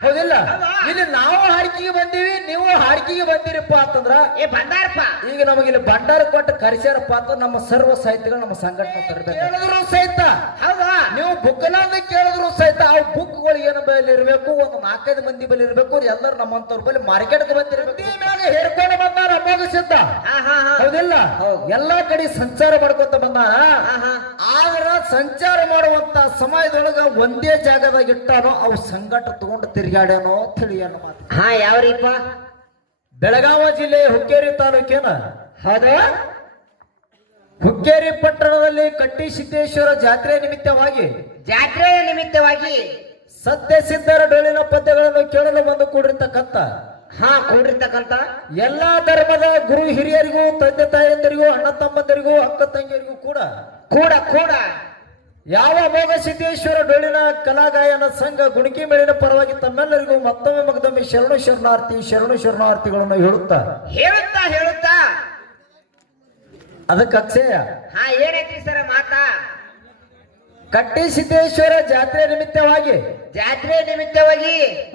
ಹೌದಿಲ್ಲ ಇಲ್ಲಿ ನಾವು ಹಾಡ್ಕಿಗೆ ಬಂದೀವಿ ನೀವು ಹಾಡ್ಕಿಗೆ ಬಂದಿರಪ್ಪ ಅಂತಂದ್ರ ಬಂದಾರಪ್ಪ ಈಗ ನಮಗೆ ಇಲ್ಲಿ ಭಂಡಾರ ಕೊಟ್ಟು ಕರೆಸ್ಯಾರಪ್ಪ ಅಂತ ನಮ್ಮ ಸರ್ವ ಸಾಹಿತ್ಯಗಳು ನಮ್ಮ ಸಂಘಟನೆ ತರಬೇಕು ಹೇಳಿದ್ರು ಸಹಿತ ಹೌದಾ ನೀವು ಬುಕ್ನಾದ ಕೇಳಿದ್ರು ಸಹಿತ ಆ ಬುಕ್ಗಳು ಏನು ಬಲ್ಲಿ ಇರಬೇಕು ಒಂದು 4-5 ಮಂದಿ ಬಲ್ಲಿ ಇರಬೇಕು ಎಲ್ಲರೂ ನಮ್ಮಂತವ್ರ ಬಲ್ಲಿ ಮಾರ್ಕೆಟ್ಗೆ ಬಂದಿರ್ಬೇಕು ಮ್ಯಾಗ ಹೇರ್ಕೊಂಡು ಬಂದಾರ ಅಮೋಘ ಸಿದ್ಧ ಹೌದಿಲ್ಲ ಎಲ್ಲಾ ಕಡೆ ಸಂಚಾರ ಮಾಡ್ಕೊಂತ ಬಂದ ಆದ್ರ ಸಂಚಾರ ಮಾಡುವಂತ ಸಮಯದೊಳಗ ಒಂದೇ ಜಾಗದಾಗ ಇಟ್ಟಾನೋ ಅವು ಸಂಘಟ ತಗೊಂಡು ತಿರುಗಾಡ್ಯಾನೋ ತಿಳಿಯೋ ಮಾತು ಯಾವ್ರಿಪ್ಪ ಬೆಳಗಾವಿ ಜಿಲ್ಲೆ ಹುಕ್ಕೇರಿ ತಾಲೂಕಿನ ಹೌದಾ ಹುಕ್ಕೇರಿ ಪಟ್ಟಣದಲ್ಲಿ ಕಟ್ಟಿಸಿದ್ದೇಶ್ವರ ಜಾತ್ರೆ ನಿಮಿತ್ತವಾಗಿ ಸತ್ಯ ಸಿದ್ಧರ ಡೊಳ್ಳಿನ ಪದ್ಯಗಳನ್ನು ಕೇಳಲು ಬಂದು ಕೂಡಿರ್ತಕ್ಕಂಥ ಎಲ್ಲಾ ಧರ್ಮದ ಗುರು ಹಿರಿಯರಿಗೂ ತಂದೆ ತಾಯಂದರಿಗೂ ಅಣ್ಣ ತಮ್ಮಂದರಿಗೂ ಅಕ್ಕ ತಂಗಿಯರಿಗೂ ಕೂಡ ಯಾವ ಅಮೋಘ ಸಿದ್ದೇಶ್ವರ ಡೊಳ್ಳಿನ ಕಲಾಗಾಯನ ಸಂಘ ಗುಣಿಕಿ ಮೇಳಿನ ಪರವಾಗಿ ತಮ್ಮೆಲ್ಲರಿಗೂ ಮತ್ತೊಮ್ಮೆ ಶರಣಾರ್ಥಿಗಳನ್ನು ಹೇಳುತ್ತಾ ಅದಕ್ಕೆ ಅಕ್ಷಯ ಏನೈತಿ ಸರ್ ಮಾತಾ ಕಟ್ಟಿಸಿದ್ದೇಶ್ವರ ಜಾತ್ರೆ ನಿಮಿತ್ತವಾಗಿ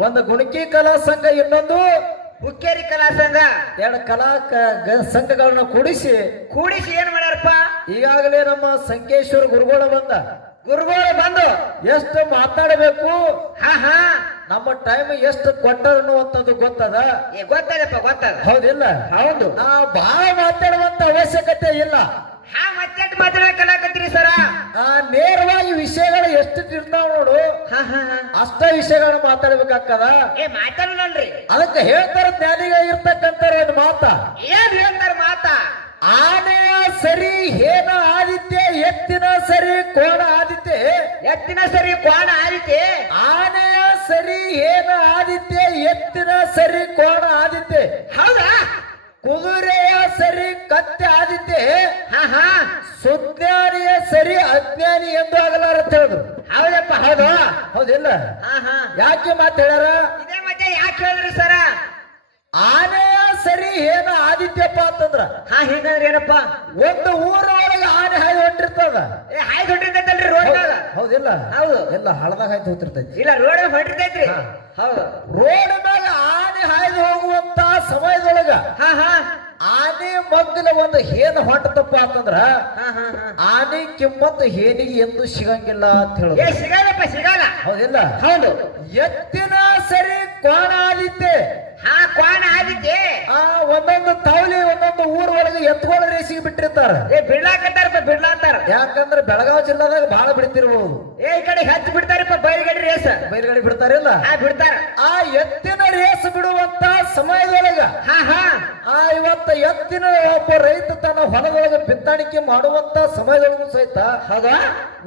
ಒಂದು ಗುಣಿಕಿ ಕಲಾ ಸಂಘ ಇನ್ನೊಂದು ಹುಕ್ಕೇರಿ ಕಲಾ ಸಂಘ 2 ಕಲಾ ಸಂಘಗಳನ್ನ ಕೂಡಿಸಿ ಏನ್ ಮಾಡ್ಯಾರಪ್ಪ ಈಗಾಗಲೇ ನಮ್ಮ ಸಂಕೇಶ್ವರ ಗುರುಗಳು ಬಂದು ಎಷ್ಟು ಮಾತಾಡಬೇಕು ನಮ್ಮ ಟೈಮ್ ಎಷ್ಟು ಕೊಟ್ಟ ಅನ್ನುವಂಥದ್ದು ಗೊತ್ತದಪ್ಪ ಹೌದಿಲ್ಲ ಹೌದು ನಾ ಬಹಳ ಮಾತಾಡುವಂತ ಅವಶ್ಯಕತೆ ಇಲ್ಲ ಮಾತಾಡಕತ್ತೀರಿ ಸರ ನೇರವಾಗಿ ವಿಷಯಗಳು ಎಷ್ಟು ಇರ್ತಾವ ನೋಡು ಅಷ್ಟ ವಿಷಯಗಳನ್ನ ಮಾತಾಡ್ಬೇಕಾಗ್ತದ ಮಾತಾಡಲ್ರಿ ಅದಕ್ಕೆ ಹೇಳ್ತಾರ ಜ್ಞಾನಿಗ ಇರ್ತಕ್ಕಂಥ ಒಂದು ಏನ್ ಹೇಳ್ತಾರ ಮಾತಾ ಆನೆಯ ಸರಿ ಹೇನ ಆದಿತ್ಯ ಎತ್ತಿನ ಸರಿ ಕೋಣ ಆದಿತ್ಯ ಆನೆಯ ಸರಿ ಹೇನ ಆದಿತ್ಯ ಎತ್ತಿನ ಸರಿ ಕೋಣ ಆದಿತ್ಯ ಹೌದಾ ಕುದುರೆಯ ಸರಿ ಕತ್ತೆ ಆದಿತ್ಯ ಸುಜ್ಞಾನಿಯ ಸರಿ ಅಜ್ಞಾನಿ ಎಂದು ಆಗಲಾರ ಹೇಳಿದ್ರು ಹೌದಪ್ಪ ಹೌದಿಲ್ಲ ಯಾಕೆ ಮಾತು ಹೇಳ್ಯಾರ ಇದೇ ಮತ್ತೆ ಯಾಕೆ ಹೇಳಿದ್ರಿ ಸರ ಆನೆಯ ಸರಿ ಏನ ಆದಿತ್ಯಪ್ಪ ಅಂತಂದ್ರ ಹಿಂಗಂದ್ರೆ ಏನಪ್ಪ ಒಂದು ಊರೊಳಗೆ ಆನೆ ಹಾಯ್ದು ಹೊಂಟಿರ್ತದ ಹಾಯ್ದು ಹೊಂಟಿರ್ತೈತಲ್ರಿ ರೋಡ್ ಹೌದಿಲ್ಲ ಹೌದು ಎಲ್ಲ ಹಳದಾಗ ಹಾಯ್ದು ಹೋಗ್ತಿರ್ತೈತಿ ಇಲ್ಲ ರೋಡ್ ಹೊಂಟಿರ್ತೈತ್ರಿ ಹೌದು ರೋಡ್ ಮೇಲೆ ಆನೆ ಹಾಯ್ದು ಹೋಗುವಂತ ಸಮಯದೊಳಗ ಆನೆ ಮಗ್ಗಲ ಒಂದು ಹೇನ ಹೊಂಟತಪ್ಪ ಅಂತಂದ್ರ ಆನೆ ಕಿಮ್ಮತ್ತು ಹೇನಿಗೆ ಎಂದು ಸಿಗಂಗಿಲ್ಲ ಅಂತ ಹೇಳುದು ಸಿಗಲ್ಲ ಹೌದಿಲ್ಲ ಹೌದು ಎತ್ತಿನ ಸರಿ ಕೋಣ ಆದಿತ್ಯ ಕ್ವಾಣ ಆದಿತ್ಯ ಒಂದೊಂದು ತಾವಲಿ ಒಂದೊಂದು ಊರೊಳಗೆ ಎತ್ಕೊಳ್ಳ ರೇಸಿಗೆ ಬಿಟ್ಟಿರ್ತಾರ ಬಿಡ್ಲಾತಾರ ಯಾಕಂದ್ರೆ ಬೆಳಗಾವಿ ಜಿಲ್ಲಾದಾಗ ಬಹಳ ಬಿಡ್ತಿರ್ಬಹುದು ಈ ಕಡೆ ಹೆಚ್ಚು ಬಿಡ್ತಾರಪ್ಪ ಬಯಲ್ಗಡೆ ಬಿಡ್ತಾರಿಲ್ಲ ಬಿಡ್ತಾರ ಆ ಎತ್ತಿನ ರೇಸ್ ಬಿಡುವಂತ ಸಮಯದೊಳಗ ಇವತ್ತ ಎತ್ತಿನ ಒಬ್ಬ ರೈತ ತನ್ನ ಹೊಲದೊಳಗೆ ಬಿತ್ತಾಣಿಕೆ ಮಾಡುವಂತ ಸಮಯದೊಳಗೂ ಸಹಿತ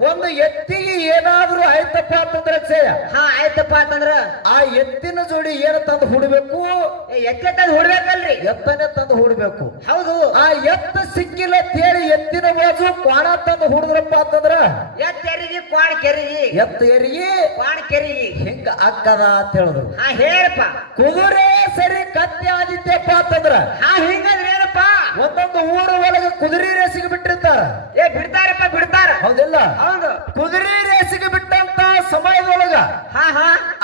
ಒಂದು ಎತ್ತಿಗೆ ಏನಾದ್ರೂ ಆಯ್ತಪ್ಪ ಅಂತಂದ್ರೆ ಆಯ್ತಪ್ಪ ಅಂತಂದ್ರ ಆ ಎತ್ತಿನ ಜೋಡಿ ಏನು ತಂದು ಹುಡಬೇಕು ಎತ್ತೆ ತಂದು ಹುಡ್ಬೇಕಲ್ರಿ ಎತ್ತನೆ ತಂದು ಹುಡ್ಬೇಕು ಹೌದು ಆ ಎತ್ತ ಸಿಕ್ಕಿಲ್ಲ ತೇಳಿ ಎತ್ತಿನ ಬಾಜು ಕ್ವಾಣ ತಂದು ಹುಡುದ್ರಪ್ಪ ಅಂತಂದ್ರ ಎತ್ತೆರಿಗೆ ಕ್ವಾಣ ಕೆರಿಗೆ ಎತ್ತ ಏರಿಗೆ ಕ್ವಾಣ ಕೆರಿಗೆ ಹಿಂಗ ಅಕ್ಕದ ಅಂತ ಹೇಳಿದ್ರು ಹೇಳಪ್ಪ ಕುದುರೆ ಸರಿ ಕತ್ತೆ ಆದಿತ್ಯಪ್ಪ ಅಂತಂದ್ರ ಹಿಂಗಂದ್ರೆ ಏನಪ್ಪ ಒಂದೊಂದು ಊರ ಒಳಗೆ ಕುದುರೆ ರೇಸಿಗೆ ಬಿಟ್ಟಿರ್ತಾರ ಬಿಡ್ತಾರ ಹೌದಿಲ್ಲ ಹೌದು ಕುದುರೆ ರೇಸಿಗೆ ಬಿಟ್ಟಂತ ಸಮಯದೊಳಗ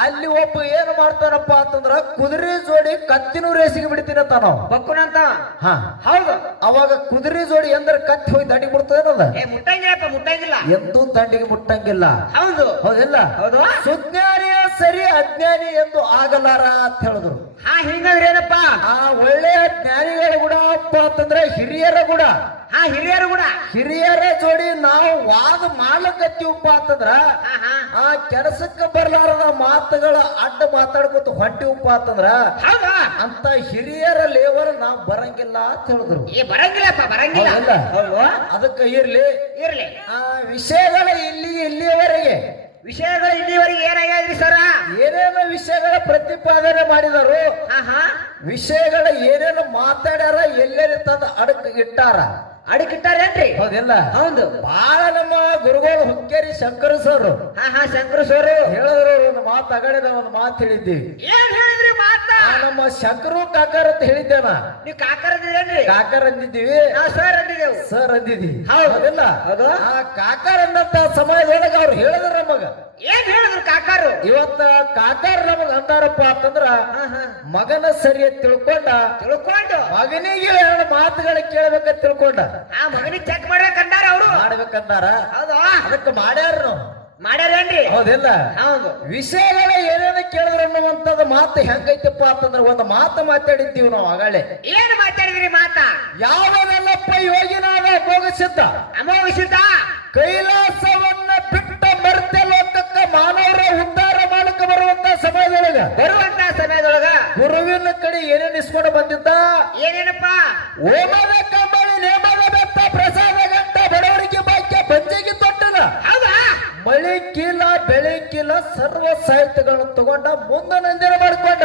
ಅಲ್ಲಿ ಒಬ್ಬ ಏನ್ ಮಾಡ್ತಾನಪ್ಪ ಅಂತಂದ್ರ ಕುದುರೆ ಜೋಡಿ ಕತ್ತಿನೂ ರೇಸಿಗೆ ಬಿಡ್ತೀನಂತಾನ ಬಕ್ಕುನಂತ ಹೌದು ಅವಾಗ ಕುದುರೆ ಜೋಡಿ ಎಂದ್ರೆ ಕತ್ತಿ ಹೋಗಿ ದಂಡಿಗೆ ಮುಟ್ತದೇನದ ಮುಟ್ಟಂಗಿಲ್ಲ ಎಂದೂ ದಂಡಿಗೆ ಮುಟ್ಟಂಗಿಲ್ಲ ಹೌದಿಲ್ಲ ಹೌದು ಸುಜ್ಞಾನಿಯ ಸರಿ ಅಜ್ಞಾನಿ ಎಂದು ಆಗಲಾರ ಅಂತ ಹೇಳಿದ್ರು ಹಿಂಗಂದ್ರೆ ಏನಪ್ಪ ಒಳ್ಳೆಯ ಜ್ಞಾನಿಗಳ ಗುಣ ಅಪ್ಪ ಅಂತಂದ್ರೆ ಹಿರಿಯರ ಗುಣ ಹಿರಿಯರ ಜೋಡಿ ನಾವು ವಾದ ಮಾಡ್ಲಕತ್ತೀವಪ್ಪ ಅಂತಂದ್ರ ಆ ಕೆಲಸಕ್ಕೆ ಬರ್ಲಾರದ ಮಾತುಗಳ ಅಡ್ಡ ಮಾತಾಡ್ಕೊತ ಹೊಂಟಿವಪ್ಪ ಅಂತಂದ್ರ ಅಂತ ಹಿರಿಯರ ಲೇವರ್ ನಾವ್ ಬರಂಗಿಲ್ಲ ಅಂತ ಹೇಳಿದ್ರು ಬರಂಗಿಲ್ಲ ಅದಕ್ಕೆ ಇರ್ಲಿ ಆ ವಿಷಯಗಳ ಇಲ್ಲಿಯವರೆಗೆ ಏನಾಗ್ಯಾದ್ರಿ ಸರ ಏನೇನು ವಿಷಯಗಳ ಪ್ರತಿಪಾದನೆ ಮಾಡಿದರು ವಿಷಯಗಳ ಏನೇನು ಮಾತಾಡ್ಯಾರ ಎಲ್ಲೆಲ್ಲಿ ತಂದ ಅಡಕಿಟ್ಟಾರೇನ್ರಿ ಹೌದಿಲ್ಲ ಹೌದು ಬಹಳ ನಮ್ಮ ಗುರುಗಳು ಹುಕ್ಕೇರಿ ಶಂಕರ ಸರ್ ಶಂಕರ ಸರ್ ಹೇಳಿದ್ರು ಒಂದು ಮಾತು ಅಗಡೆ ನಾವು ಒಂದು ಮಾತು ಹೇಳಿದ್ದೀವಿ ಏನ್ ಹೇಳಿದ್ರಿ ಮಾತಾ ನಮ್ಮ ಶಂಕರು ಕಾಕರ್ ಅಂತ ಹೇಳಿದ್ದೇನ. ನೀವ್ ಕಾಕರದಿರೇನ್ರಿ? ಕಾಕರ್ ಅಂದಿದ್ದೀವಿ, ನಾವ್ ಸರ್ ಅಂದಿದ್ದೇವು. ಸರ್ ಅಂದಿದ್ವಿ. ಹೌದಿಲ್ಲ? ಹೌದು. ಆ ಕಾಕರ್ ಅನ್ನಂತ ಸಮಯದೊಳಗ ಅವ್ರು ಹೇಳಿದ್ರ ನಮಗ. ಏನ್ ಹೇಳಿದ್ರು ಕಾಕಾರು? ಇವತ್ತ ಕಾಕರ್ ನಮಗ ಅಂತಾರಪ್ಪ ಅಂತಂದ್ರ ಮಗನ ಸರಿಯ ತಿಳ್ಕೊಂಡು ಮಗನಿಗೆ ಎರಡು ಮಾತುಗಳ ಕೇಳ್ಬೇಕಂತ ತಿಳ್ಕೊಂಡ ಆ ಮಗನಿಗೆ ಚೆಕ್ ಮಾಡ್ಬೇಕಂದಾರ ಅವ್ರು. ಮಾಡ್ಬೇಕಂದಾರ. ಹೌದು. ಅದಕ್ಕೆ ಮಾಡ್ಯಾರ ನಾವು. ಮಾಡ್ಯಾರೇನ್ರಿ? ಹೌದಿಲ್ಲ? ಹೌದು. ವಿಷಯಗಳ ಏನೇನ ಕೇಳಿದ್ರ ಅನ್ನುವಂಥದ್ ಮಾತು ಹೆಂಗೈತಪ್ಪ ಅಂತಂದ್ರ ಒಂದು ಮಾತು ಮಾತಾಡಿದ್ದೀವಿ ನಾವು ಆಗಳೇ. ಏನು ಮಾತಾಡಿದ್ರಿ ಮಾತ? ಯಾವನೆಲ್ಲಪ್ಪ ಯೋಗಿನಾದ ಅಮೋಘಸಿದ್ದ ಅಮೋಘಸಿದ್ದ ಕೈಲಾಸವನ್ನ ಬಿಟ್ಟ ಮರ್ತ್ಯ ಲೋಕಕ್ಕ ಮಾನವರ ಉದ್ಧಾರ ಮಾಡಕ ಬರುವಂತ ಸಮಯದೊಳಗ ಗುರುವಿನ ಕಡೆ ಏನೇನ್ ಇಸ್ಕೊಂಡು ಬಂದಿದ್ದ? ಏನೇನಪ್ಪ? ಓಮದ ಕಂಬಳಿ ನೇಮದ ಬೆತ್ತ ಪ್ರಸಾದ ಗಂಟ ಬಡವರಿಗೆ ಬಾಕ್ಯ ಪಂಚೆಗೆ ತೊಟ್ಟದ. ಹೌದಾ? ಮಳಿ ಕೀಲ ಬೆಳೆ ಕೀಲ ಸರ್ವ ಸಾಹಿತ್ಯಗಳನ್ನು ತಗೊಂಡ ಮುಂದೆ ನಂದಿನ ಮಾಡ್ಕೊಂಡ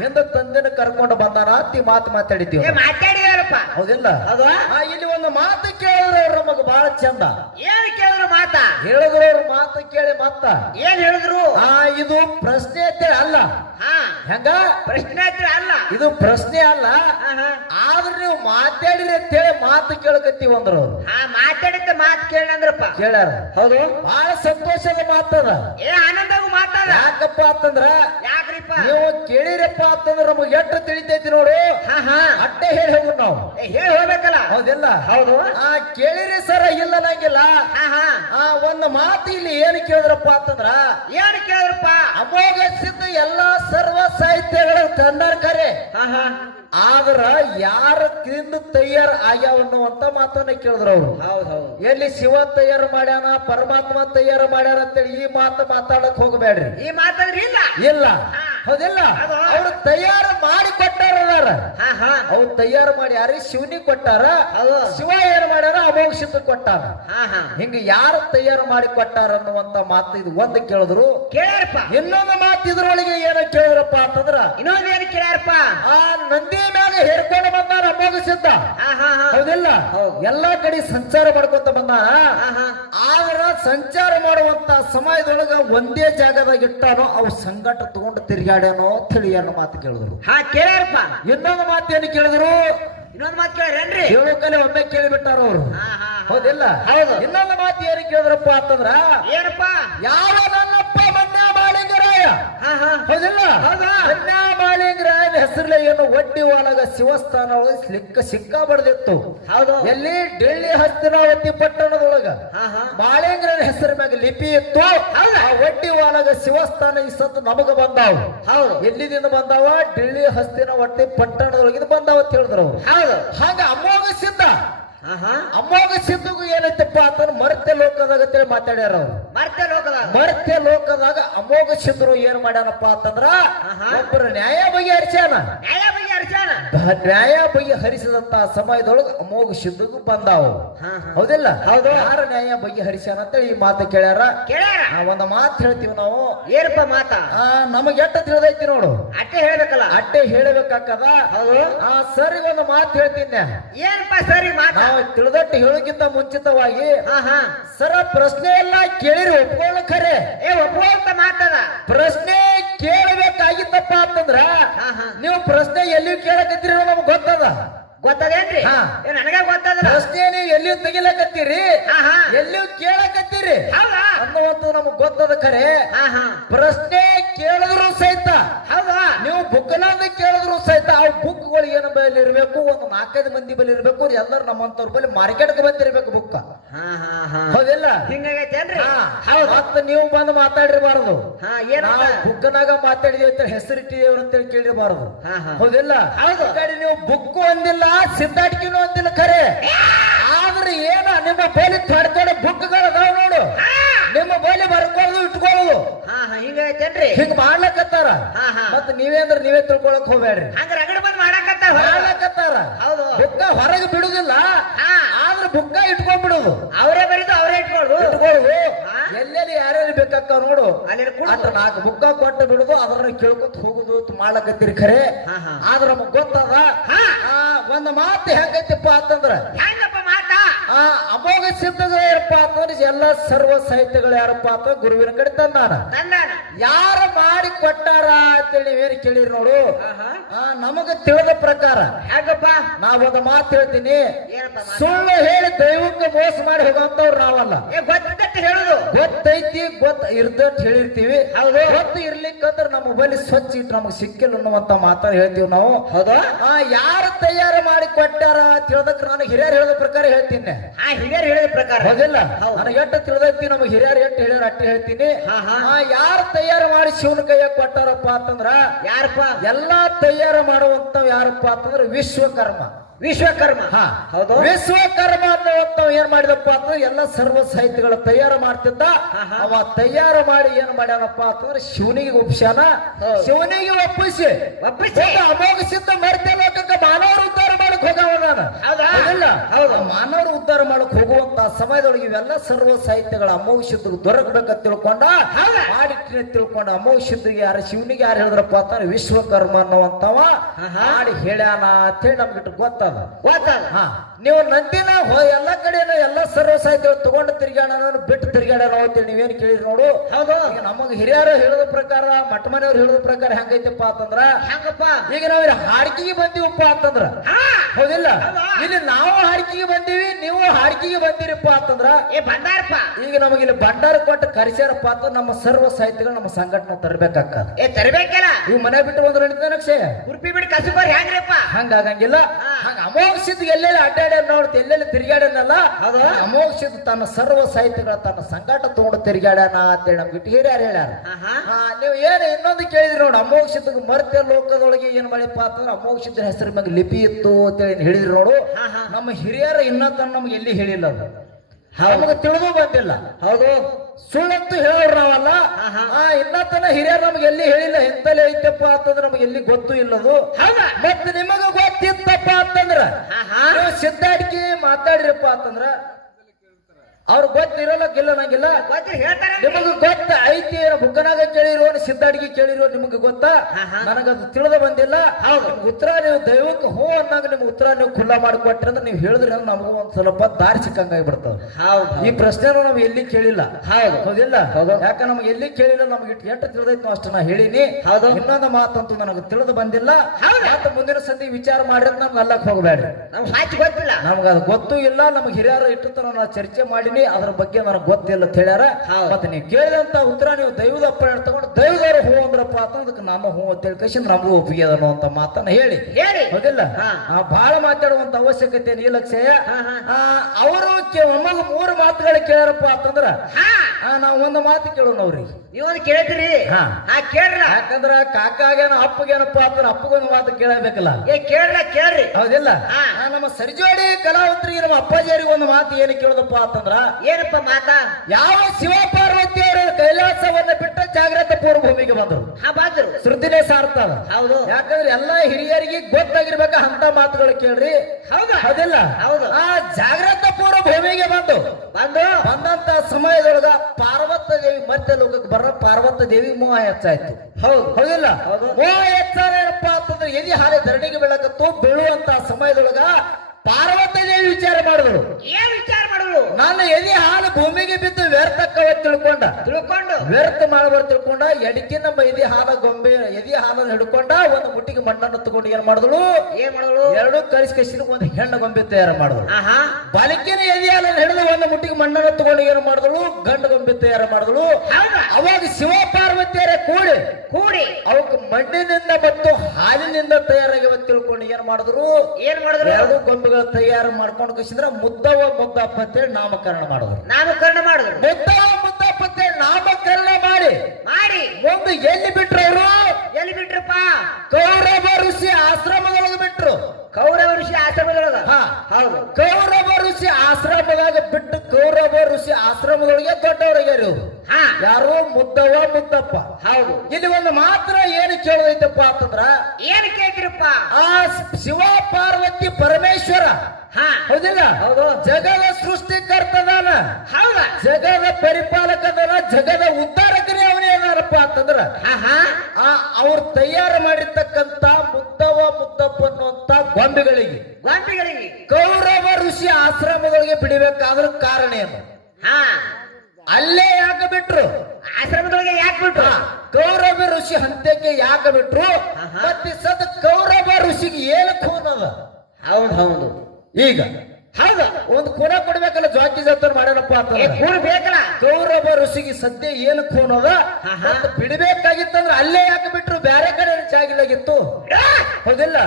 ಹಿಂದ ತಂದಿನ ಕರ್ಕೊಂಡು ಬಂದಾನ ಅತಿ ಮಾತು ಮಾತಾಡಿದ್ದೀವಿ. ಮಾತಾಡಿದಾರಪ್ಪ. ಹೌದಿಲ್ಲ? ಹೌದು. ಇಲ್ಲಿ ಒಂದು ಮಾತು ಕೇಳಿದ್ರು ಅವ್ರು ನಮಗ ಬಹಳ ಚಂದ. ಏನ್ ಕೇಳಿದ್ರು ಮಾತ? ಹೇಳಿದ್ರು ಅವ್ರ ಮಾತು ಕೇಳಿ ಮತ್ತ ಏನ್ ಹೇಳಿದ್ರು? ಇದು ಪ್ರಶ್ನೆ ಅಂತೇಳಿ ಅಲ್ಲ. ಹೆಂಗ ಪ್ರಶ್ನೆ ಅಲ್ಲ, ಇದು ಪ್ರಶ್ನೆ ಅಲ್ಲ. ಆದ್ರೆ ನೀವು ಮಾತಾಡಿರಿ ಅಂತೇಳಿ ಮಾತು ಕೇಳಕತ್ತೀವಿ ಅಂದ್ರು. ಮಾತಾಡಿದ್ದ ಮಾತು ಕೇಳಂದ್ರಪ್ಪ. ಕೇಳ್ಯಾರ. ಹೌದು. ಬಹಳ ಸಂತೋಷದ ಮಾತದ. ಆನಂದವು ಮಾತದ. ಯಾಕಪ್ಪ ಅಂತಂದ್ರ ಯಾಕ್ರಿಪ್ಪ ನೀವು ಕೇಳಿರಪ್ಪ ಅಂತಂದ್ರ ನಮಗ್ ಎಷ್ಟು ತಿಳಿತೈತಿ ನೋಡು. ಅಟ್ಟೆ ಹೇಳಿ ಹೋಗುದು ನಾವು. ಹೇಳಿ ಹೋಗ್ಬೇಕಲ್ಲ. ಹೌದಿಲ್ಲ? ಹೌದು. ಕೇಳಿರಿ ಸರ ಇಲ್ಲ ನಂಗಿಲ್ಲ. ಒಂದು ಮಾತು ಇಲ್ಲಿ ಏನು ಕೇಳಿದ್ರಪ್ಪ ಅಂತಂದ್ರ ಏನು ಕೇಳಿದ್ರಪ್ಪ? ಅಮೋಘ ಸಿದ್ಧ ಎಲ್ಲಾ ಸರ್ವ ಸಾಹಿತ್ಯಗಳ ತಂದಾರ ಕರೆ. ಆದ್ರ ಯಾರ ತಿಂದು ತಯಾರು ಆಗ್ಯಾವ ಅನ್ನುವಂತ ಮಾತನ್ನ ಕೇಳಿದ್ರು ಅವ್ರು. ಹೌದೌದು. ಎಲ್ಲಿ ಶಿವ ತಯಾರು ಮಾಡ್ಯಾನ, ಪರಮಾತ್ಮ ತಯಾರು ಮಾಡ್ಯಾನ ಅಂತೇಳಿ ಈ ಮಾತು ಮಾತಾಡಕ್ ಹೋಗಬೇಡ್ರಿ. ಈ ಮಾತಾಡ್ರಿ ಇಲ್ಲ ಇಲ್ಲ. ಹೌದಿಲ್ಲ? ಅವ್ರು ತಯಾರು ಮಾಡಿ ಕೊಟ್ಟಾರ. ಅವ್ರು ತಯಾರು ಮಾಡಿ ಯಾರು ಶಿವನಿಗೆ ಕೊಟ್ಟಾರ. ಶಿವ ಏನ್ ಮಾಡ್ಯಾರ? ಅಮೋಘ ಸಿದ್ಧ ಕೊಟ್ಟಾರ. ಹಿಂಗ ಯಾರು ತಯಾರು ಮಾಡಿ ಕೊಟ್ಟಾರ ಅನ್ನುವಂತ ಮಾತು ಇದು ಒಂದು ಕೇಳಿದ್ರು. ಕೇಳ್ಯಾರಪ್ಪ. ಇನ್ನೊಂದು ಮಾತು ಇದ್ರೊಳಗೆ ಏನ ಕೇಳಿದ್ರಪ್ಪ ಅಂತಂದ್ರ ಇನ್ನೊಂದು ಏನು ಕೇಳ್ಯಾರಪ್ಪ? ಆ ನಂದಿ ಮ್ಯಾಗ ಹೇರ್ಕೊಂಡು ಬಂದಾರ ಅಮೋಘ ಸಿದ್ಧ. ಹೌದಿಲ್ಲ? ಎಲ್ಲಾ ಕಡೆ ಸಂಚಾರ ಮಾಡ್ಕೊಂತ ಬಂದ. ಆದ್ರ ಸಂಚಾರ ಮಾಡುವಂತ ಸಮಯದೊಳಗ ಒಂದೇ ಜಾಗದಾಗ ಇಟ್ಟಾನೋ ಅವು ಸಂಗಟ ತಗೊಂಡು ತಿರ್ಗಾಡ್ಯಾನೋ ತಿಳಿ ಅನ್ನೋ ಮಾತು ಕೇಳಿದ್ರು. ಕೇಳ್ಯಾರಪ್ಪ. ಇನ್ನೊಂದು ಮಾತು ಏನು ಕೇಳಿದ್ರು? ಇನ್ನೊಂದು ಮಾತು ಕೇಳ್ಯಾರೇನ್ರಿ? ಕೇಳೋಕಲೆ ಒಮ್ಮೆ ಕೇಳಿಬಿಟ್ಟಾರ ಅವ್ರು. ಹೌದಿಲ್ಲ? ಹೌದು. ಇನ್ನೊಂದು ಮಾತು ಏನು ಕೇಳಿದ್ರಪ್ಪ ಅಂತಂದ್ರ ಏನಪ್ಪ? ಯಾವ ನನ್ನಪ್ಪ ಮನ್ಯ ಮಾಳಿಂಗರಾಯ. ಹೌದಿಲ್ಲ? ಮನ್ಯ ಮಾಳಿಂಗರಾಯನ ಹೆಸರಲ್ಲೇ ಏನು ಒಡ್ಡಿ ಒಳಗ ಶಿವಸ್ಥಾನ ಸಿಕ್ಕ ಬಡ್ದಿತ್ತು. ಹೌದು. ಎಲ್ಲಿ? ಡೆಲ್ಲಿ ಹಸ್ತಿನಾವತಿ ಪಟ್ಟಣದೊಳಗ ಮಾಳಿಂಗರಾಯನ ಹೆಸರ ಮ್ಯಾಗ ಲಿಪಿ ಇತ್ತು. ಆ ಒಡ್ಡಿ ಒಳಗ ಶಿವಸ್ಥಾನ ಈ ಸತ್ತು ನಮಗ ಬಂದಾವ. ಹೌದು. ಎಲ್ಲಿದಿಂದ ಬಂದಾವ? ಡೆಲ್ಲಿ ಹಸ್ತಿನಾವತಿ ಪಟ್ಟಣದೊಳಗಿಂದ ಬಂದಾವ ಅಂತ ಹೇಳಿದ್ರು. ಹೌದು. ಹಾಗ ಅಮೋಘ ಸಿದ್ಧ ಅಮೋಘ ಸಿದ್ಧಗೂ ಏನೈತಪ್ಪ ಅಂತ ಮರ್ತ್ಯ ಲೋಕದಾಗ ಮಾತಾಡ್ಯಾರ ಅವ್ರು. ಮರ್ತ್ಯ ಲೋಕದಾಗ ಅಮೋಘ ಸಿದ್ಧರು ಏನ್ ಮಾಡ್ಯಾನಪ್ಪ ಅಂತಂದ್ರ ಒಬ್ಬರು ನ್ಯಾಯ ಬಗೆಹರಿಸ್ಯಾನ. ನ್ಯಾಯ ಬಗೆಹರಿಸಿದಂತ ಸಮಯದೊಳಗ ಅಮೋಘ ಸಿದ್ಧಗೂ ಬಂದಾವು. ಹೌದಿಲ್ಲ? ಹೌದು. ಯಾರ ನ್ಯಾಯ ಬಗೆಹರಿಸ್ಯಾನ ಅಂತ ಈ ಮಾತು ಕೇಳ್ಯಾರ. ಒಂದು ಮಾತು ಹೇಳ್ತೀವಿ ನಾವು. ಏನಪ್ಪ ಮಾತ? ನಮಗ್ ಎಟ್ಟ ತಿಳಿದೈತಿ ನೋಡು. ಅಟ್ಟೆ ಹೇಳ್ಬೇಕಲ್ಲ. ಅಟ್ಟೆ ಹೇಳ್ಬೇಕಾಕದ. ಹೌದು. ಸರಿ ಒಂದು ಮಾತು ಹೇಳ್ತೀನಿ. ಏನಪ್ಪ ಸರಿ ಮಾತ? ನಾವು ತಿಳಿದಟ್ಟು ಹೇಳೋಕ್ಕಿಂತ ಮುಂಚಿತವಾಗಿ ಸರ ಪ್ರಶ್ನೆ ಎಲ್ಲ ಕೇಳಿರಿ ಒಪ್ಕೊಳ್ಳ ಖರೆ. ಒಪ್ಕೊಳ್ಳಂತ ಮಾತದ. ಪ್ರಶ್ನೆ ಕೇಳಬೇಕಾಗಿತ್ತಪ್ಪ ಅಂತಂದ್ರ ನೀವು ಪ್ರಶ್ನೆ ಎಲ್ಲಿ ಕೇಳಕತ್ತೀರಿ ನಮ್ಗೆ ಗೊತ್ತದ. ಗೊತ್ತದೇನ್ರಿ? ನನಗ ಗೊತ್ತದ. ಪ್ರಶ್ನೆ ನೀವು ಎಲ್ಲಿಯೂ ತೆಗಿಲಕತ್ತೀರಿ, ಎಲ್ಲಿಯೂ ಕೇಳಕತ್ತೀರಿ ಅನ್ನುವಂತ ನಮಗ್ ಗೊತ್ತದ ಖರೆ. ಪ್ರಶ್ನೆ ಕೇಳಿದ್ರು ಸಹಿತ ನೀವು ಬುಕ್ನಾಗ ಕೇಳಿದ್ರು ಸಹಿತ ಆ ಬುಕ್ಗಳು ಏನ ಬಲ್ಲಿ ಇರ್ಬೇಕು? ಒಂದು 4-5 ಮಂದಿ ಬಲ್ಲಿ ಇರ್ಬೇಕು. ಎಲ್ಲರೂ ನಮ್ಮಂತವ್ರ ಬಲ್ಲಿ ಮಾರ್ಕೆಟ್ಗೆ ಬಂದಿರ್ಬೇಕು ಬುಕ್. ಹೌದಿಲ್ಲ? ಹಿಂಗಾಗೈತೇನ್ರಿ? ಮತ್ತ ನೀವು ಬಂದು ಮಾತಾಡಿರಬಾರದು. ಬುಕ್ನಾಗ ಮಾತಾಡಿದೇವ್ ಅಂತ ಹೆಸರಿಟ್ಟಿದೇವ್ರ ಅಂತೇಳಿ ಕೇಳಿರಬಾರದು. ಹೌದಿಲ್ಲ? ಕಡೆ ನೀವು ಬುಕ್ ಒಂದಿಲ್ಲ, ಸಿದ್ಧಾಟಿಕೆನೂ ಒಂದಿಲ್ಲ ಖರೆ. ಆದ್ರೆ ಏನ ನಿಮ್ಮ ಬಲಿ ತೊಡ್ತೊಡೆ ಬುಕ್ಗಳು ಅದಾವ ನೋಡು. ನಿಮ್ಮ ಬಲಿ ಬರ್ಕೊಳ್ಳೋದು ಇಟ್ಕೊಳ್ಳೋದು ಹಿಂಗೈತೇನ್ರಿ? ಹಿಂಗ್ ಮಾಡ್ಲಕತ್ತಾರ. ಮತ್ತ ನೀವೇಂದ್ರ ನೀವೇ ತಿಳ್ಕೊಳಕ್ ಹೋಗ್ಬೇಡ್ರಿ. ಮಾಡ್ಲಕತ್ತಾರ. ಬುಕ್ಕ ಹೊರಗೆ ಬಿಡುದಿಲ್ಲ. ಆದ್ರೆ ಬುಕ್ಕ ಇಟ್ಕೊಂಡ್ಬಿಡುದು. ಅವರೇ ಬರೀದು ಅವರೇ ಇಟ್ಕೊಳ್ಳೋದು. ಎಲ್ಲೆಲ್ಲಿ ಯಾರ್ಯಾರು ಬೇಕಾಕ ನೋಡು. ಅಲ್ಲಿ 4 ಬುಕ್ಕ ಕೊಟ್ಟು ಬಿಡುದು, ಅದನ್ನ ಕೇಳ್ಕೊತ ಹೋಗುದು ಮಾಡ್ಲಕತ್ತೀರಿ ಖರೆ. ಆದ್ರ ನಮಗ್ ಗೊತ್ತದ ಒಂದು ಮಾತು ಹೆಂಗೈತಿಪ್ಪ ಅಂತಂದ್ರ ಅಮೋಘ ಸಿದ್ಧಗಳು ಯಾರಪ್ಪ ಅಂತಂದ್ರೆ ಎಲ್ಲ ಸರ್ವ ಸಾಹಿತ್ಯಗಳು ಯಾರಪ್ಪ ಅಂತ ಗುರುವಿನ ಕಡೆ ತಂದಾನ. ಯಾರು ಮಾಡಿ ಕೊಟ್ಟಾರ ಅಂತ ಅಂತೇಳಿ ನೀವೇನು ಕೇಳಿರಿ ನೋಡು. ನಮಗ ತಿಳಿದ ಪ್ರಕಾರ ಹೇಗಪ್ಪ ನಾವೊಂದು ಮಾತು ಹೇಳ್ತೀನಿ. ಏನಪ್ಪ ಮಾತು? ಸುಳ್ಳು ಹೇಳಿ ದೈವಕ್ಕೆ ಮೋಸ ಮಾಡಿ ಹೋಗುವಂತವ್ರು ನಾವಲ್ಲ. ಗೊತ್ತೈತಿ ಹೇಳುದು. ಗೊತ್ತೈತಿ ಇರ್ದಟ್ ಹೇಳಿರ್ತೀವಿ. ಹೌದು. ಗೊತ್ತು ಇರ್ಲಿಕ್ಕಂದ್ರೆ ನಮ್ಮ ಮೊಬೈಲ್ ಸ್ವಚ್ಛ ಇಟ್ಟು ನಮಗ್ ಸಿಕ್ಕಿಲ್ಲ ಅನ್ನುವಂತ ಮಾತನ್ನ ಹೇಳ್ತೀವಿ ನಾವು. ಹೌದಾ? ಯಾರು ತಯಾರು ಮಾಡಿ ಕೊಟ್ಟಾರ ಅಂತ ಹೇಳ್ದಕ್ ನಾನು ಹಿರಿಯರು ಹೇಳಿದ ಪ್ರಕಾರ ಹೇಳ್ತೀನಿ. ಹಿರಿಯರು ಹೇಳಿದ ಪ್ರಕಾರ ಹೌದಿಲ್ಲ? ನನಗೆ ಎಷ್ಟು ತಿಳಿದೈತಿ ನಮಗೆ ಹಿರಿಯರು ಎಷ್ಟು ಹೇಳ್ಯಾರ ಅಟ್ಟು ಹೇಳ್ತೀನಿ. ಯಾರು ತಯಾರು ಮಾಡಿ ಶಿವನ ಕೈಯಾಗ ಕೊಟ್ಟಾರಪ್ಪ ಅಂತಂದ್ರ ಯಾರಪ್ಪ? ಎಲ್ಲಾ ತಯಾರು ಮಾಡುವಂತ ಯಾರಪ್ಪ ಅಂತಂದ್ರ ವಿಶ್ವಕರ್ಮ. ವಿಶ್ವಕರ್ಮ. ಹೌದು. ವಿಶ್ವಕರ್ಮ ಅನ್ನುವಂತ ಏನ್ ಮಾಡಿದಪ್ಪ ಅಂತಂದ್ರೆ ಎಲ್ಲ ಸರ್ವ ಸಾಹಿತ್ಯಗಳ ತಯಾರು ಮಾಡ್ತಿದ್ದ. ಅವ ತಯಾರು ಮಾಡಿ ಏನ್ ಮಾಡ್ಯಾನಪ್ಪ ಅಂತಂದ್ರೆ ಶಿವನಿಗೆ ಒಪ್ಸ್ಯಾನ. ಶಿವನಿಗೆ ಒಪ್ಪಿಸಿ ಅಮೋಘ ಸಿದ್ಧ ಮರ್ತ್ಯ ಲೋಕಕ್ಕೆ ಮಾನವರು ಉದ್ಧಾರ ಮಾಡಕ್ ಹೋಗವ ನಾನು. ಹೌದಾ? ಮಾನವರು ಉದ್ಧಾರ ಮಾಡಕ್ ಹೋಗುವಂತ ಸಮಯದೊಳಗೆ ಇವೆಲ್ಲ ಸರ್ವ ಸಾಹಿತ್ಯಗಳ ಅಮೋಘ ಸಿದ್ಧ ದೊರಕಬೇಕಂತ ತಿಳ್ಕೊಂಡ ಮಾಡಿಟ್ಟಿನ ತಿಳ್ಕೊಂಡ ಅಮೋಘ ಸಿದ್ಧಿಗೆ ಯಾರು ಶಿವನಿಗೆ ಯಾರು ಹೇಳಿದ್ರಪ್ಪ ಅಂತಂದ್ರೆ ವಿಶ್ವಕರ್ಮ ಅನ್ನುವಂತವ ಮಾಡಿ ಹೇಳ್ಯಾನ ಅಂತೇಳಿ ನಮ್ಗಿಟ್ಟು ಗೊತ್ತದ. ನೀವು ನಂದಿನ ಎಲ್ಲ ಕಡೆನೂ ಎಲ್ಲ ಸರ್ವ ಸಾಹಿತ್ಯ ತಗೊಂಡು ತಿರ್ಗಾಡ ಬಿಟ್ಟು ತಿರ್ಗಾಡ ಅಂತೇಳಿ ನೀವೇನು ಕೇಳಿರಿ ನೋಡು. ಹೌದು. ಈಗ ನಮಗ್ ಹಿರಿಯರು ಹೇಳಿದ ಪ್ರಕಾರ ಮಠ ಮನೆಯವ್ರು ಹೇಳಿದ ಪ್ರಕಾರ ಹೆಂಗೈತಪ್ಪ ಅಂತಂದ್ರ ಹೆಂಗಪ್ಪ ಈಗ ನಾವ್ ಹಾಡ್ಕಿಗೆ ಬಂದಿವಪ್ಪ ಅಂತಂದ್ರ ಹೌದಿಲ್ಲ? ಇಲ್ಲಿ ನಾವು ಹಾಡ್ಕಿಗೆ ಬಂದೀವಿ, ನೀವು ಹಾಡ್ಕಿಗೆ ಬಂದಿರಪ್ಪ ಅಂತಂದ್ರ ಬಂದಾರಪ್ಪ. ಈಗ ನಮಗೆ ಇಲ್ಲಿ ಭಂಡಾರ ಕೊಟ್ಟು ಕರೆಸ್ಯಾರಪ್ಪ ಅಂತ ನಮ್ಮ ಸರ್ವ ಸಾಹಿತ್ಯಗಳು ನಮ್ಮ ಸಂಘಟನೆ ತರಬೇಕಾಗ್ತದ. ತರಬೇಕಲ್ಲ. ಇವ್ ಮನೆ ಬಿಟ್ಟು ಒಂದು ನಕ್ಷೆ ಉರ್ಪಿ ಬಿಟ್ಟು ಕಸಬರ್ ಹೆಂಗ್ರಪ್ಪ? ಹಂಗಾಗಂಗಿಲ್ಲ. ಹಂಗ ಅಮೋಘ ಸಿದ್ಧ ಎಲ್ಲೆಲ್ಲಿ ಅಡ್ಡಾಡ್ಯಾರ ನೋಡ್ತಿ, ಎಲ್ಲೆಲ್ಲಿ ತಿರ್ಗಾಡ್ಯಾನಲ್ಲ ಅಮೋಘ ಸಿದ್ಧ ತನ್ನ ಸರ್ವ ಸಾಹಿತ್ಯಗಳ ತನ್ನ ಸಂಘಟ ತಗೊಂಡು ತಿರ್ಗಾಡ್ಯಾನ ಅಂತೇಳಿ ನಮ್ಗೆ ಇಟ್ಟು ಹಿರಿಯರು ಹೇಳ್ಯಾರ. ನೀವು ಏನು ಇನ್ನೊಂದು ಕೇಳಿದ್ರಿ ನೋಡಿ, ಅಮೋಘ ಸಿದ್ಧ ಮರ್ತ್ಯ ಲೋಕದೊಳಗೆ ಏನ್ ಮಾಡಿಪ್ಪ ಅಂತಂದ್ರೆ ಅಮೋಘ ಸಿದ್ಧ ಹೆಸರು ಮ್ಯಾಗ ಲಿಪಿ ಇತ್ತು ಅಂತೇಳಿ ಹೇಳಿದ್ರು ನೋಡು. ನಮ್ಮ ಹಿರಿಯರು ಇನ್ನೂ ತನ್ನ ನಮ್ಗೆ ಎಲ್ಲಿ ಹೇಳಿಲ್ಲ, ಅದು ನಮಗೆ ತಿಳಿದು ಬಂದಿಲ್ಲ. ಹೌದು, ಸುಳ್ಳಂತೂ ಹೇಳೋರು ನಾವಲ್ಲ. ಇನ್ನತನ ಹಿರಿಯರು ನಮ್ಗೆ ಎಲ್ಲಿ ಹೇಳಿಲ್ಲ. ಎಂತಲೇ ಐತಪ್ಪ ಅಂತಂದ್ರೆ ನಮ್ಗೆ ಎಲ್ಲಿ ಗೊತ್ತು ಇಲ್ಲದು. ಮತ್ತೆ ನಿಮಗ ಗೊತ್ತಿತ್ತಪ್ಪ ಅಂತಂದ್ರ ನೀವು ಸಿದ್ಧಾಡಿಕೆ ಮಾತಾಡ್ರಿಪ್ಪ ಅಂತಂದ್ರ ಅವ್ರು ಗೊತ್ತಿರಲ್ಲ ಗಿಲ್ಲ ನಂಗಿಲ್ಲ. ನಿಮಗ ಗೊತ್ತ ಐತಿ, ಬುಕ್ಕನಾಗ ಕೇಳಿರೋ ಸಿದ್ಧಾಡಿಗೆ ಕೇಳಿರೋ ನಿಮ್ಗೆ ಗೊತ್ತಾ? ನನಗದು ತಿಳಿದ ಬಂದಿಲ್ಲ. ಉತ್ತರ ನೀವು ದೈವಕ್ಕೆ ಹೂ ಅನ್ನಂಗ ನಿಮ್ಗೆ ಉತ್ತರ ನೀವು ಖುಲ್ಲಾ ಮಾಡಿಕೊಟ್ರಿ ಅಂದ್ರೆ ನೀವು ಹೇಳಿದ್ರಿ ಅಂದ್ರೆ ನಮಗೂ ಒಂದ್ ಸ್ವಲ್ಪ ದಾರಿ ಸಿಕ್ಕಂಗಾಗಿ ಬಿಡ್ತದ. ಈ ಪ್ರಶ್ನೆ ನಾವು ಎಲ್ಲಿ ಕೇಳಿಲ್ಲ. ಹೌದಿಲ್ಲ? ಯಾಕ ನಮ್ಗೆ ಎಲ್ಲಿ ಕೇಳಿಲ್ಲ. ನಮ್ಗೆ ಎಷ್ಟು ತಿಳಿದೈತಿ ಅಷ್ಟು ನಾ ಹೇಳಿನಿ. ಇನ್ನೊಂದು ಮಾತಂತೂ ನನಗೆ ತಿಳಿದು ಬಂದಿಲ್ಲ. ಮತ್ತೆ ಮುಂದಿನ ಸಂಧಿ ವಿಚಾರ ಮಾಡಿದ್ರೆ ನಮ್ಗೆ ಅಲ್ಲಕ್ ಹೋಗ್ಬೇಡ್ರಿ. ಗೊತ್ತಿಲ್ಲ, ನಮ್ಗೆ ಅದು ಗೊತ್ತೂ ಇಲ್ಲ. ನಮ್ಗೆ ಹಿರಿಯರು ಇಟ್ಟು ತರ ನಾವು ಚರ್ಚೆ ಮಾಡಿ ಅದ್ರ ಬಗ್ಗೆ ನನಗೆ ಗೊತ್ತಿಲ್ಲ ಅಂತ ಹೇಳ್ಯಾರ. ಮತ್ತೆ ನೀವು ಕೇಳಿದಂತ ಉತ್ತರ ನೀವು ದೈವದ ಅಪ್ಪ ತಗೊಂಡು ದೈವದವ್ರು ಹೂ ಅಂದ್ರಪ್ಪ ಅಂತಂದಕ್ಕೆ ನಮ್ಮ ಹೂ ಅಂತ ಹೇಳಿ ಕಳ್ಸಿ ನಮಗೂ ಒಪ್ಪಿಗೆ ಅನ್ನೋ ಅಂತ ಮಾತನ್ನ ಹೇಳಿ ಹೌದಿಲ್ಲ? ಬಹಳ ಮಾತಾಡುವಂತ ಅವಶ್ಯಕತೆ ಇಲ್ಲ ಲಕ್ಷ್ಯ. ಅವರು ಒಮ್ಮಗ 3 ಮಾತುಗಳು ಕೇಳ್ಯಾರಪ್ಪ ಅಂತಂದ್ರ ನಾವ್ ಒಂದು ಮಾತು ಕೇಳೋಣ ಅವ್ರಿಗೆ. ನೀವೊಂದು ಕೇಳಿದ್ರಿ? ಕೇಳ್ರ. ಯಾಕಂದ್ರ ಕಾಕಾಗೇನ ಅಪ್ಪಗೇನಪ್ಪ ಅಂತಂದ್ರ ಅಪ್ಪಗೊಂದು ಮಾತು ಕೇಳಬೇಕಲ್ಲ. ಕೇಳ್ರಿ. ಹೌದಿಲ್ಲ? ನಮ್ಮ ಸರಿಜೋಡಿ ಕಲಾವಂತರಿಗೆ ನಮ್ಮ ಅಪ್ಪಾಜಿಯರಿಗೆ ಒಂದು ಮಾತು ಏನು ಕೇಳೋದಪ್ಪ ಅಂತಂದ್ರ ಏನಪ್ಪ ಮಾತಾ? ಯಾವ ಶಿವ ಪಾರ್ವತಿಯವರು ಕೈಲಾಸವನ್ನ ಬಿಟ್ಟ ಜಾಗ್ರತ ಪೂರ್ವ ಭೂಮಿಗೆ ಬಂದರು. ಶ್ರುತಿನೇ ಸಾರ್ತದ. ಹೌದು. ಯಾಕಂದ್ರೆ ಎಲ್ಲಾ ಹಿರಿಯರಿಗೆ ಗೊತ್ತಾಗಿರ್ಬೇಕ ಅಂತ ಮಾತುಗಳು ಕೇಳ್ರಿ. ಹೌದಿಲ್ಲ? ಆ ಜಾಗ್ರತ ಪೂರ್ವ ಭೂಮಿಗೆ ಬಂದಂತ ಸಮಯದೊಳಗ ಪಾರ್ವತ ದೇವಿ ಮತ್ತೆ ಲೋಕಕ್ಕೆ ಬರ ಪಾರ್ವತ ದೇವಿ ಮೋಹ ಹೆಚ್ಚಾಯ್ತು. ಹೌದಿಲ್ಲ? ಮೋಹ ಹೆಚ್ಚಾದೇನಪ್ಪ ಅಂತಂದ್ರೆ ಎದಿ ಹಾಲೆ ಧರಣಿಗೆ ಬೆಳಕತ್ತು ಬೀಳುವಂತ ಸಮಯದೊಳಗ ಪಾರ್ವತ ದೇವಿ ವಿಚಾರ ಮಾಡಿದ್ರು. ಏನ್ ವಿಚಾರ ಮಾಡಿದ್ರು? ನಾನು ಎದಿ ಹಾಲು ಭೂಮಿಗೆ ಬಿದ್ದು ವ್ಯರ್ಥಕ್ಕವ ತಿಳ್ಕೊಂಡು ವ್ಯರ್ಥ ಮಾಡಬಾರ್ದು ತಿಳ್ಕೊಂಡ ಎಡಕ್ಕೆ ನಮ್ಮ ಎದಿ ಹಾಲ ಗೊಂಬೆ ಎದಿ ಹಾಲನ್ನು ಹಿಡ್ಕೊಂಡ ಒಂದು ಮುಟ್ಟಿಗೆ ಮಣ್ಣನ್ನು ತಗೊಂಡು ಏನ್ ಮಾಡಿದಳು? 2 ಕಳಿಸಿ ಒಂದು ಹೆಣ್ಣು ಗೊಂಬೆ ತಯಾರು ಮಾಡಿದ್ರು. ಬಾಲಿಕೆನ ಎದಿ ಹಾಲನ್ನು ಹಿಡಿದು ಒಂದು ಮುಟ್ಟಿಗೆ ಮಣ್ಣನ್ನು ತಗೊಂಡು ಏನ್ ಮಾಡಿದಳು? ಗಂಡು ಗೊಂಬೆ ತಯಾರು ಮಾಡಿದಳು. ಅವಾಗ ಶಿವ ಪಾರ್ವತಿಯರೇ ಕೂಡಿ ಅವಕ್ಕೆ ಮಣ್ಣಿನಿಂದ ಮತ್ತು ಹಾಲಿನಿಂದ ತಯಾರಾಗಿ ತಿಳ್ಕೊಂಡು ಏನ್ ಮಾಡಿದ್ರು? 2 ಗೊಂಬೆಗಳು ತಯಾರು ಮಾಡ್ಕೊಂಡು ಕಳಿಸಿದ್ರ ಮುದ್ದವ ಮುದ್ದಪ್ಪ ಅಂತೇಳಿ ನಾಮಕರಣ ಮಾಡಿದ್ರು. ಮುದ್ದವ ಮುದ್ದಪ್ಪ ಅಂತೇಳಿ ನಾಮಕರಣ ಮಾಡಿ ಒಂದು ಎಲ್ಲಿ ಬಿಟ್ರು ಅವರು? ಎಲ್ಲಿ ಬಿಟ್ರಪ್ಪ? ಕೌರವ ಋಷಿ ಆಶ್ರಮದೊಳಗೆ ಬಿಟ್ರು. ಕೌರವ ಋಷಿ ಆಶ್ರಮದೊಳಗ? ಹೌದು. ಕೌರವ ಋಷಿ ಆಶ್ರಮದಾಗ ಬಿಟ್ಟು ಕೌರವ ಋಷಿ ಆಶ್ರಮದೊಳಗೆ ದೊಡ್ಡವರಿಗೆ ಯಾರು? ಮುದ್ದವ ಮುದ್ದಪ್ಪ. ಹೌದು. ಇಲ್ಲಿ ಒಂದು ಮಾತ್ರ ಏನು ಕೇಳೋದೈತಪ್ಪ ಅಂತಂದ್ರ ಏನು ಕೇಳ್ತಿರಪ್ಪ? ಆ ಶಿವ ಪಾರ್ವತಿ ಪರಮೇಶ್ವರ ಹೌದಿಲ್ಲ? ಹೌದು. ಜಗದ ಸೃಷ್ಟಿಕರ್ತದಾನ, ಜಗದ ಪರಿಪಾಲಕದಾನ, ಜಗದ ಉದ್ಧಾರಕನೇ ಅವನೇ ಏನಾರಪ್ಪ ಅಂತಂದ್ರ ಅವ್ರು ತಯಾರು ಮಾಡಿರ್ತಕ್ಕಂತ ಮುದ್ದವ ಮುದ್ದಪ್ಪ ಅನ್ನುವಂತ ಗೊಂಬೆಗಳಿಗೆ ಕೌರವ ಋಷಿ ಆಶ್ರಮದೊಳಗೆ ಬಿಡಬೇಕಾದ್ರ ಕಾರಣ ಏನು? ಅಲ್ಲೇ ಯಾಕೆ ಬಿಟ್ರು? ಆಶ್ರಮದೊಳಗೆ ಯಾಕೆ ಬಿಟ್ರು? ಕೌರವ ಋಷಿ ಹಂತಕ್ಕೆ ಯಾಕೆ ಬಿಟ್ರು ಮತ್ತೆ ಸದ್ ಕೌರವ ಋಷಿಗೆ ಏನು ಖೂನ್ ಅದ ಹೌದು ಈಗ ಹೌದು ಒಂದು ಖೂನ ಕೊಡ್ಬೇಕಲ್ಲ ಜಾಕಿ ಜಾತ್ರೆ ಮಾಡ್ಯಾರಪ್ಪ ಅಂತ ಕೂರ್ ಬೇಕಲ್ಲ ಕೌರವ ಋಷಿಗೆ ಸದ್ಯ ಏನು ಖೂನ್ ಅದ ಮತ್ತೆ ಬಿಡಬೇಕಾಗಿತ್ತಂದ್ರೆ ಅಲ್ಲೇ ಯಾಕೆ ಬಿಟ್ರು ಬೇರೆ ಕಡೆ ಜಾಗಿಲಾಗಿತ್ತು ಹೌದಿಲ್ಲ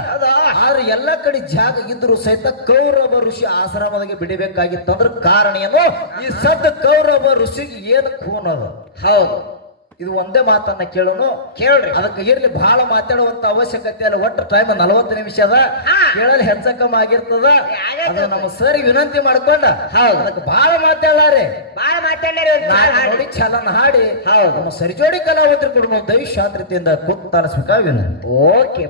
ಆದ್ರೆ ಎಲ್ಲ ಕಡೆ ಜಾಗ ಇದ್ರು ಸಹಿತ ಕೌರವ ಋಷಿ ಆಶ್ರಮದಾಗೆ ಬಿಡಬೇಕಾಗಿತ್ತಂದ್ರ ಕಾರಣ ಏನು ಈ ಸದ್ ಕೌರವ ಋಷಿಗೆ ಏನು ಖೂನ್ ಅದ ಹೌದು ಇದು ಒಂದೇ ಮಾತನ್ನ ಕೇಳೋನು ಕೇಳ್ರಿ ಅದಕ್ಕೆ ಇರ್ಲಿ ಬಹಳ ಮಾತಾಡುವಂತ ಅವಶ್ಯಕತೆ ಅಲ್ಲ ಒಟ್ಟು ಟೈಮ್ 40 ನಿಮಿಷ ಅದ ಕೇಳಲು ಹೆಚ್ಚಕಮ್ಮ ಆಗಿರ್ತದ ಅದು ನಮ್ಮ ಸರ್ ವಿನಂತಿ ಮಾಡ್ಕೊಂಡ ಹೌದು ಅದಕ್ಕೆ ಬಹಳ ಮಾತಾಡಾರೆ ನೋಡಿ ಚಾಲನ ಹಾಡಿ ಹೌದು ನಮ್ಮ ಸರಿಜೋಡಿ ಕಲಾವಂತರು ಕೊಡುವ ದೈವ ಶಾಂತಿಯಿಂದ ಕೂತ್ ತಾಲಿಸ್ಬೇಕಾ ವಿನಂತಿ ಓಕೆ.